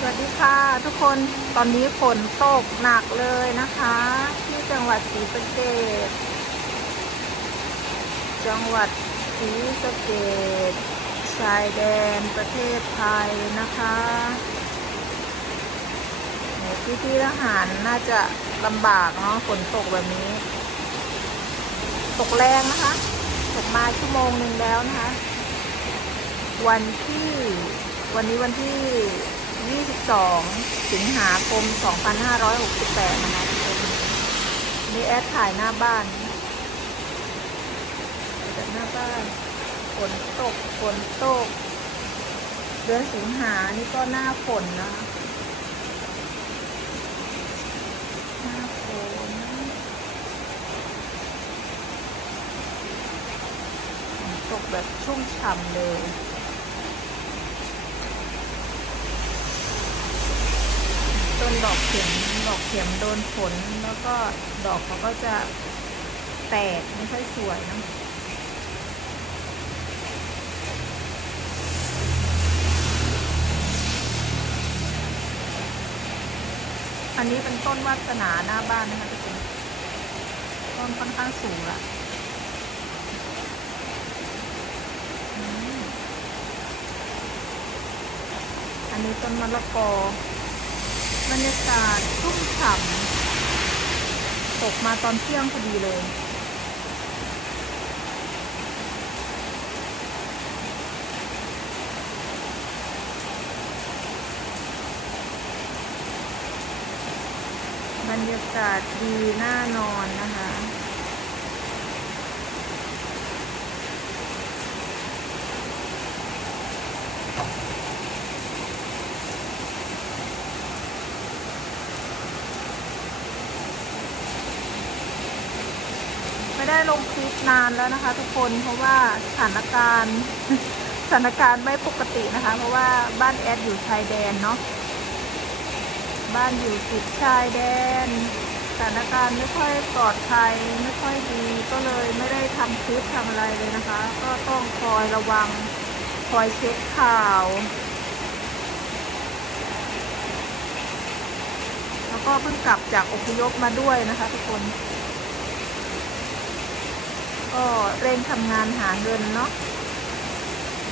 สวัสดีค่ะทุกคนตอนนี้ฝนตกหนักเลยนะคะ ที่จังหวัดศรีสะเกษจังหวัดศรีสะเกษชายแดนประเทศไทยนะคะพี่พี่ทหารน่าจะลำบากเนาะฝนตกแบบนี้ ตกแรงนะคะ ตกมาชั่วโมงหนึ่งแล้วนะคะ วันที่วันนี้วันที่ 22 สิงหาคม 2568 นะคะทุกคนนี่แอดถ่ายหน้าบ้านจากหน้าบ้านฝนตกฝนตก เดือนสิงหานี่ก็หน้าฝนนะหน้าฝนฝนตกแบบชุ่มฉ่ำเลย นดอกเข็มดอกเข็มโดนฝนแล้วก็ดอกเขาก็จะแตกไม่ค่อยสวยนะอันนี้เป็นต้นวาสนาหน้าบ้านนะคะทุกคนต้นค่อนข้างสูงละอันนี้ต้นมะละกอ บรรยากาศชุ่มฉ่ำตกมาตอนเที่ยงพอดีเลย บรรยากาศดีน่านอนนะคะ ไม่ได้ลงคลิปนานแล้วนะคะ ทุกคนเพราะว่าสถานการณ์สถานการณ์ไม่ปกตินะคะ เพราะว่าบ้านแอดอยู่ชายแดนเนาะบ้านอยู่ติดชายแดนสถานการณ์ไม่ค่อยปลอดภัยไม่ค่อยดีก็เลยไม่ได้ทำคลิปทำอะไรเลยนะคะ ก็ต้องคอยระวังคอยเช็คข่าว แล้วก็เพิ่งกลับจากอพยพมาด้วยนะคะทุกคน ก็เร่งทำงานหาเงินเนาะ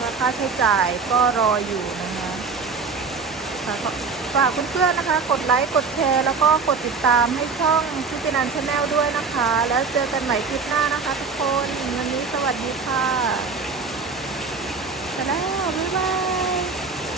ว่าค่าใช้จ่ายก็รออยู่นะคะค่ะก็ฝากเพื่อนๆนะคะ กดไลค์ กดแชร์ แล้วก็กดติดตามให้ช่องชิจินันชาแนลด้วยนะคะ แล้วเจอกันใหม่คลิปหน้านะคะทุกคน วันนี้สวัสดีค่ะไปแล้วบ๊ายบาย